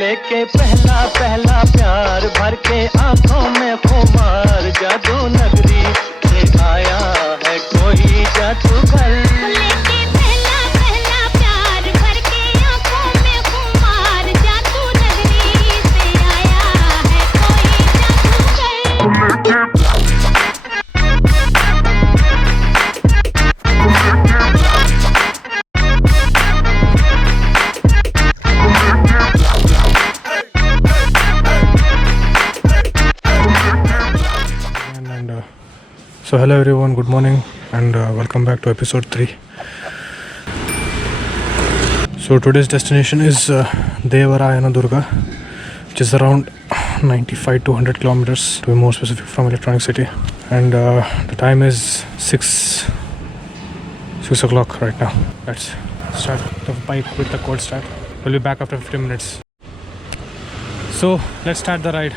लेके पहला पहला प्यार भर के आंखों में खुमार जादू नगरी से आया है कोई जादूगर लेके पहला पहला प्यार भर के आंखों में खुमार जादू नगरी से आया है कोई जादूगर So hello everyone, good morning and welcome back to episode 3. So today's destination is Devarayana Durga, which is around 95 to 100 kilometers to be more specific from Electronic City, and the time is 6 o'clock right now. Let's start the bike with the cold start. We'll be back after 15 minutes. So let's start the ride.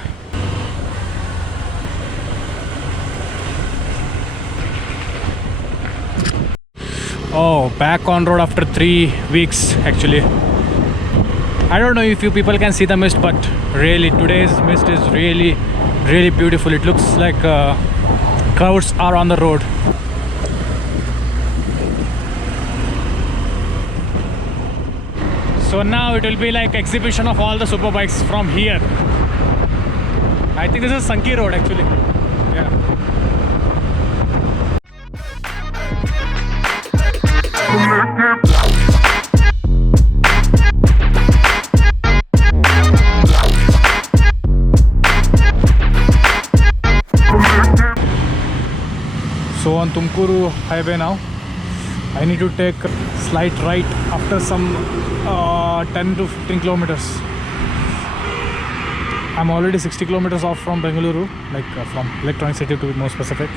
Oh, back on road after 3 weeks actually. I don't know if you people can see the mist, but really today's mist is really beautiful. It looks like clouds are on the road. So now it will be like exhibition of all the super bikes from here. I think this is Sanki Road actually. Yeah. So on Tumkuru highway now, I need to take a slight right after some 10 to 15 kilometers. I'm already 60 kilometers off from Bengaluru, like from Electronic City to be more specific.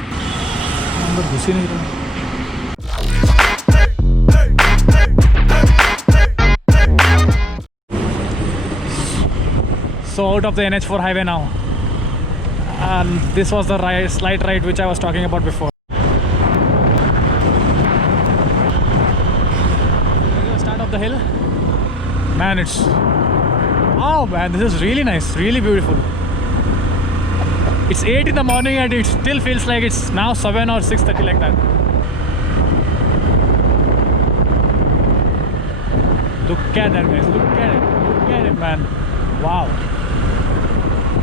So out of the NH4 highway now, and this was the slight right which I was talking about before. Start of the hill, man. Oh man, this is really nice, really beautiful. It's 8 in the morning and it still feels like it's now 7 or 6:30 like that. Look at that, guys. Look at it, man. Wow.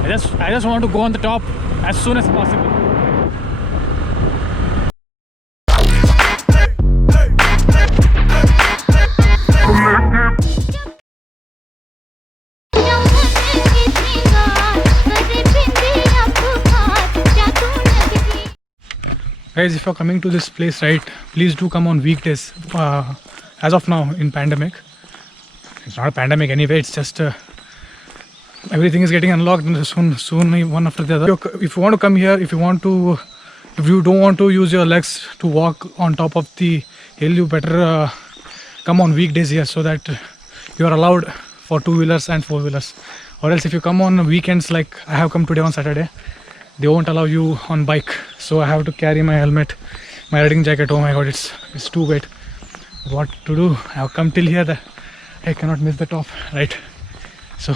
I just want to go on the top as soon as possible. Guys, if you're coming to this place, right, please do come on weekdays. As of now, in pandemic, it's not a pandemic anyway. It's just everything is getting unlocked soon, one after the other. If you want to come here, if you don't want to use your legs to walk on top of the hill, you better come on weekdays here, so that you are allowed for 2-wheelers and 4-wheelers. Or else if you come on weekends, like I have come today on Saturday, they won't allow you on bike, so I have to carry my helmet, my riding jacket. Oh my god, it's too wet. What to do? I have come till here that I cannot miss the top, right? So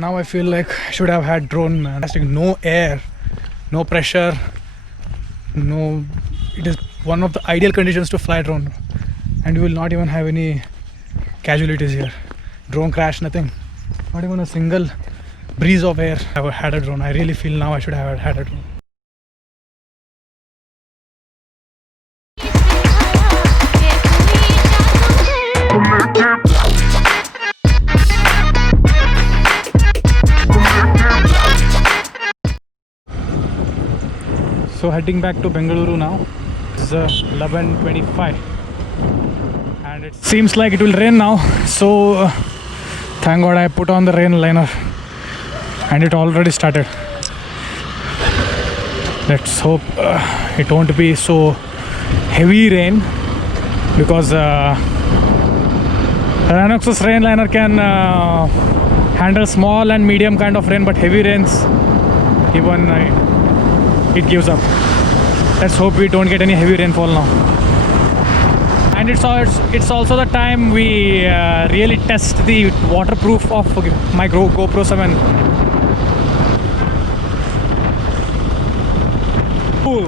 now I feel like I should have had drone, man. No air, no pressure, no. It is one of the ideal conditions to fly drone, and you will not even have any casualties here. Drone crash, nothing. Not even a single breeze of air. I had a drone. I really feel now I should have had a drone. So heading back to Bengaluru now. It's 11:25 and it seems like it will rain now. So thank God I put on the rain liner and it already started. Let's hope it won't be so heavy rain, because Rhinox's rain liner can handle small and medium kind of rain, but heavy rains, even it gives up. Let's hope we don't get any heavy rainfall now. And it's also the time we really test the waterproof of my GoPro 7. Ooh.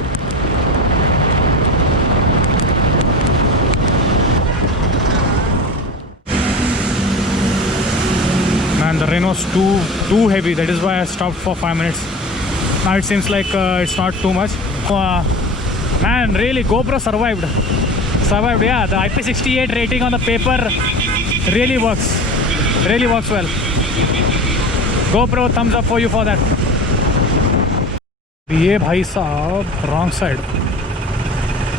Man, the rain was too heavy. That is why I stopped for 5 minutes. Now it seems like it's not too much. Man, really, GoPro survived. Yeah, the IP68 rating on the paper really works. Really works well. GoPro, thumbs up for you for that. ये भाई साहब wrong side,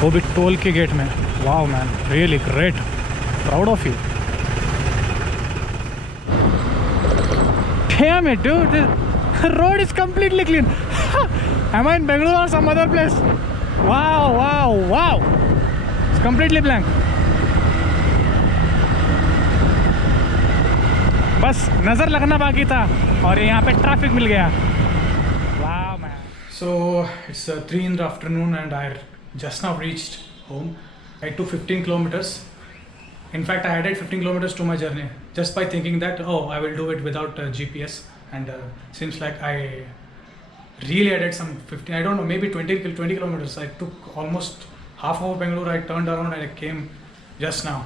वो भी toll के gate में. Wow man, really great, proud of you. Damn it, dude, the road is completely clean. Am I in Bengaluru or some other place? Wow, it's completely blank. बस नज़र लगना बाकी था और यहाँ पे ट्रैफिक मिल गया. Wow man. So it's 3 in the afternoon and I just now reached home. I took 15 kilometers. In fact, I added 15 kilometers to my journey just by thinking that, oh, I will do it without GPS. And seems like I really added some 15, I don't know, maybe 20 kilometers. I took almost half of Bengaluru. I turned around and I came just now.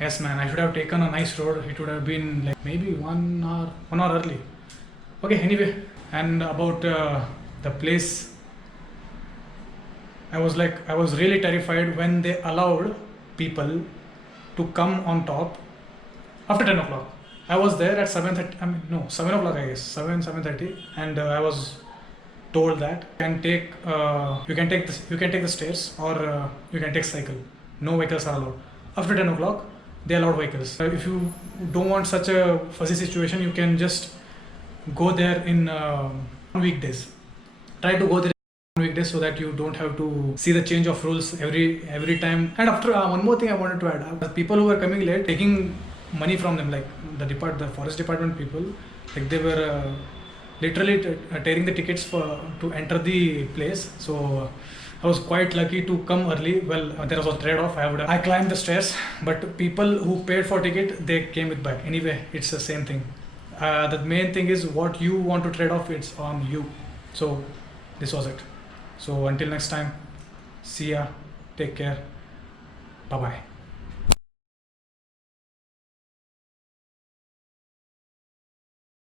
Yes, man, I should have taken a nice road. It would have been like maybe 1 hour early. Okay, anyway, and about the place, I was really terrified when they allowed people to come on top after 10 o'clock. I was there at 7:30, 7 o'clock I guess, 7:30, and I was told that you can take the stairs or you can take cycle. No vehicles are allowed. After 10 o'clock, they allowed vehicles. If you don't want such a fuzzy situation, you can just go there in weekdays. Try to go there on weekdays so that you don't have to see the change of rules every time. And after one more thing I wanted to add, the people who were coming late, taking money from them, like the forest department people, like they were literally tearing the tickets to enter the place. So I was quite lucky to come early. Well, there was a trade-off. I climbed the stairs, but people who paid for ticket, they came with bike. Anyway, it's the same thing. The main thing is what you want to trade off, it's on you. So this was it. So until next time, see ya, take care, bye bye.